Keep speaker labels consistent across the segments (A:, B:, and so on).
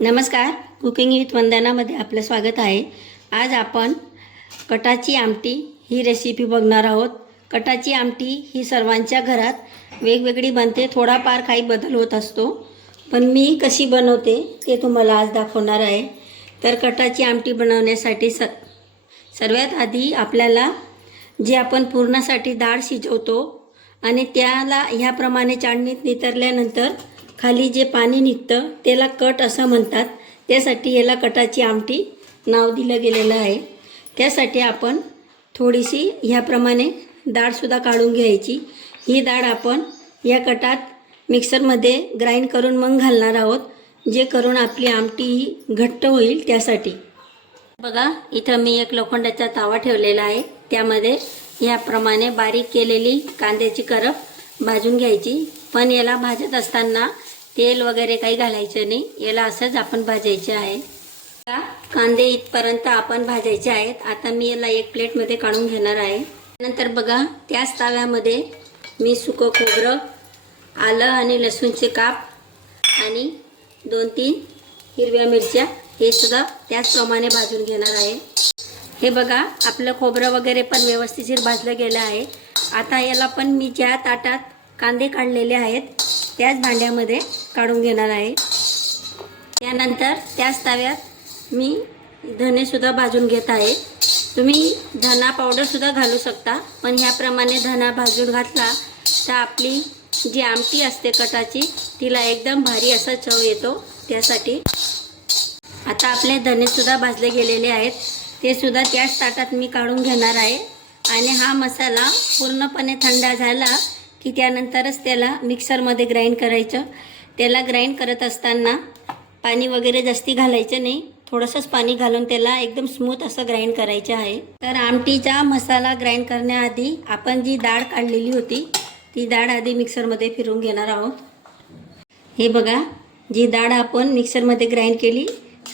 A: नमस्कार. Cooking with वंदनामध्ये आपलं स्वागत आहे. आज आपण कटाची आमटी ही रेसिपी बघणार आहोत. कटाची आमटी ही सर्वांच्या घरात वेगवेगळी बनते थोडाफार काही बदल होत असतो. पण मी कशी बनवते ते तुम्हाला आज दाखवणार आहे. तर कटाची आमटी बनवण्यासाठी स सर्वात आधी आपल्याला जे आपण पूर्णासाठी डाळ शिजवतो आणि त्याला ह्याप्रमाणे चाळणीत नितरल्यानंतर खाली जे पाणी निघतं त्याला कट असं म्हणतात. त्यासाठी याला कटाची आमटी नाव दिलं गेलेलं आहे. त्यासाठी आपण थोडीशी ह्याप्रमाणे डाळसुद्धा काढून घ्यायची. ही डाळ आपण या कटात मिक्सरमध्ये ग्राइंड करून मग घालणार आहोत जे करून आपली आमटी ही घट्ट होईल त्यासाठी. बघा इथं मी एक लोखंडाचा तावा ठेवलेला आहे. त्यामध्ये याप्रमाणे बारीक केलेली कांद्याची करप भाजून घ्यायची. पण याला भाजत असताना तेल वगैरे काही घालायचं नाही. याला असंच आपण भाजायचे आहे. कांदे इथपर्यंत आपण भाजायचे आहेत. आता मी याला एक प्लेटमध्ये काढून घेणार आहे. नंतर बघा त्याच ताव्यामध्ये मी सुकं खोबरं आलं आणि लसूणचे काप आणि दोन तीन हिरव्या मिरच्या हे सुद्धा त्याचप्रमाणे भाजून घेणार आहे. हे बघा आपलं खोबरं वगैरे पण व्यवस्थिशीर भाजलं गेलं आहे. आता याला पण मी ज्या ताटात कांदे काढलेले आहेत त्याच भांड्यामध्ये काढून घेणार आहे. त्यानंतर त्याच ताव्यात मी धनेसुद्धा भाजून घेत आहे. तुम्ही धना पावडरसुद्धा घालू शकता पण ह्याप्रमाणे धना भाजून घातला तर आपली जी आमटी असते कटाची तिला एकदम भारी असा चव येतो. त्यासाठी आता आपले धनेसुद्धा भाजले गेलेले आहेत. ते सुद्धा त्याच ताटात मी काढून घेणार आहे. आणि हा मसाला पूर्णपणे थंड झाला की त्यानंतरच त्याला मिक्सरमध्ये ग्राइंड करायचं. त्याला ग्राइंड करत असताना पाणी वगैरे जास्ती घालायचं नाही. थोडंसंच पाणी घालून त्याला एकदम स्मूथ असं ग्राइंड करायचं आहे. तर आमटीचा मसाला ग्राइंड करण्याआधी आपण जी डाळ काढलेली होती ती डाळ आधी मिक्सरमध्ये फिरून घेणार आहोत. हे बघा जी डाळ आपण मिक्सरमध्ये ग्राइंड केली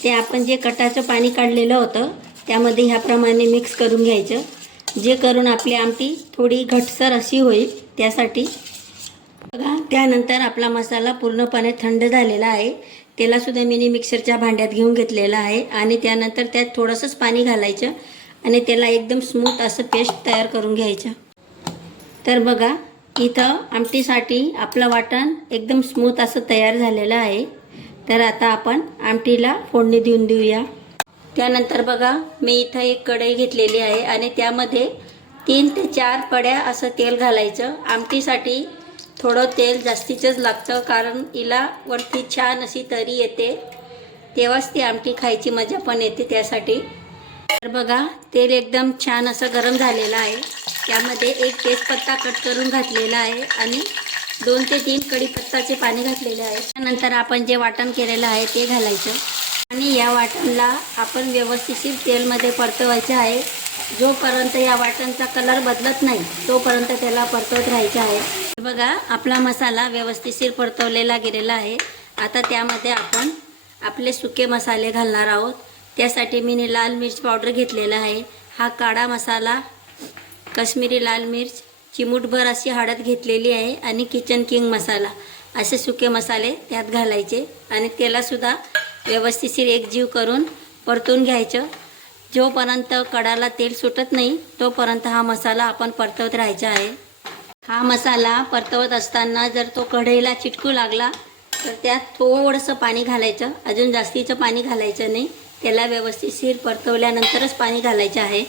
A: ते आपण जे कटाचं पाणी काढलेलं होतं त्यामध्ये ह्याप्रमाणे मिक्स करून घ्यायचं. जे करून आपली आमटी थोडी घटसर अशी होईल त्यासाठी बघा त्यानंतर आपला मसाला पूर्णपणे थंड झालेला आहे. त्यालासुद्धा मी मिक्सरच्या भांड्यात घेऊन घेतलेला आहे. आणि त्यानंतर त्यात थोडंसंच पाणी घालायचं आणि त्याला एकदम स्मूथ असं पेस्ट तयार करून घ्यायचं. तर बघा इथं आमटीसाठी आपलं वाटण एकदम स्मूथ असं तयार झालेलं आहे. तर आता आपण आमटीला फोडणी देऊन देऊया. त्यानंतर बघा मी इथं एक कढई घेतलेली आहे आणि त्यामध्ये तीन ते चार पड्या असं तेल घालायचं. आमटीसाठी थोडं तेल जास्तीचंच लागतं कारण हिला वरती छान अशी तरी येते. तेव्हाच ती आमटी खायची मजा पण येते त्यासाठी. तर बघा तेल एकदम छान असं गरम झालेलं आहे. त्यामध्ये एक तेजपत्ता कट करून घातलेला आहे आणि दोन ते तीन कढीपत्ताचे पाणी घातलेले आहे त्यानंतर आपण जे वाटण केलेलं आहे ते घालायचं. आणि या वाटणला आपण व्यवस्थिशीर तेलमध्ये परतवायचं आहे. जोपर्यंत या वाटणचा कलर बदलत नाही तोपर्यंत त्याला परतवत राहायचं आहे. बघा आपला मसाला व्यवस्थिशीर परतवलेला गेलेला आहे. आता त्यामध्ये आपण आपले सुके मसाले घालणार आहोत. त्यासाठी मी लाल मिर्च पावडर घेतलेला आहे. हा काळा मसाला कश्मीरी लाल मिर्च चिमूटभर अशी हळद घेतलेली आहे आणि किचन किंग मसाला. असे सुके मसाले त्यात घालायचे आणि त्यालासुद्धा व्यवस्थिशीर एकजीव करून परतून घ्यायचं. जोपर्यंत कडाला तेल सुटत नाही तोपर्यंत हा मसाला आपण परतवत राहायचा आहे. हा मसाला परतवत असताना जर तो कढईला चिटकू लागला तर त्यात थोडंसं पाणी घालायचं. अजून जास्तीचं पाणी घालायचं नाही. त्याला व्यवस्थितशीर परतवल्यानंतरच पाणी घालायचं आहे.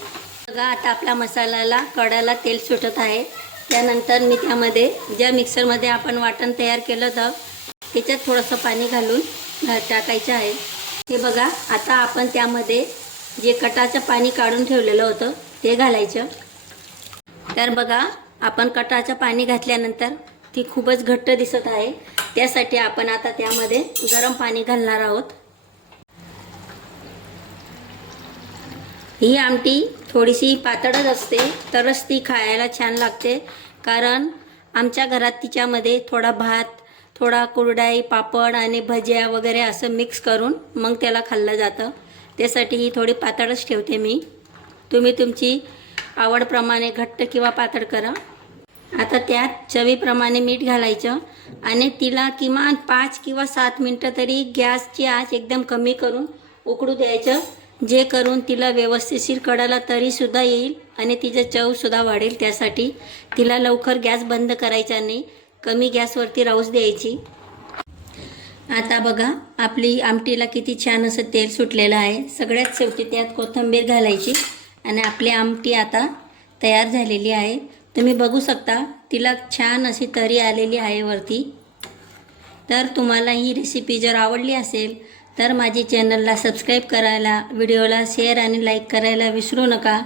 A: बघा आता आपल्या मसाल्याला कडाला तेल सुटत आहे. त्यानंतर मी त्यामध्ये ज्या मिक्सरमध्ये आपण वाटण तयार केलं होतं त्याच्यात थोडंसं पाणी घालून टाकायचं आहे. हे बघा आता आपण त्यामध्ये जे कटाचं पाणी काढून ठेवलेलं होतं ते घालायचं. तर बघा आपण कटाचं पाणी घातल्यानंतर ती खूपच घट्ट दिसत आहे. त्यासाठी आपण आता त्यामध्ये गरम पाणी घालणार आहोत. ही आमटी थोडीशी पातळच असते तरच ती खायला छान लागते. कारण आमच्या घरात तिच्यामध्ये थोडा भात थोडा कुरडाई पापड आणि भज्या वगैरे असं मिक्स करून मग त्याला खाल्लं जातं. त्यासाठी ही थोडी पातळच ठेवते मी. तुम्ही तुमची आवडप्रमाणे घट्ट किंवा पातळ करा. आता त्यात चवीप्रमाणे मीठ घालायचं आणि तिला किमान पाच किंवा सात मिनटं तरी गॅसची आच एकदम कमी करून उकडू द्यायचं जे करून तिला व्यवस्थितशीर कडाला तरीसुद्धा येईल आणि तिचं चवसुद्धा वाढेल. त्यासाठी तिला लवकर गॅस बंद करायचा नाही कमी गॅसवरती राहूच द्यायची. आता बघा आपली आमटीला किती छान असं तेल सुटलेलं आहे. सगळ्यात शेवटी त्यात कोथिंबीर घालायची आणि आपली आमटी आता तयार झालेली आहे. तुम्ही बघू शकता तिला छान अशी तरी आलेली आहे वरती. तर तुम्हाला ही रेसिपी जर आवडली असेल तर माझी चॅनलला सबस्क्राईब करायला व्हिडिओला शेअर आणि लाईक करायला विसरू नका.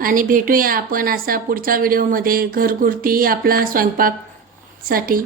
A: आणि भेटूया आपण असा पुढच्या व्हिडिओमध्ये घरगुरती आपला स्वयंपाकसाठी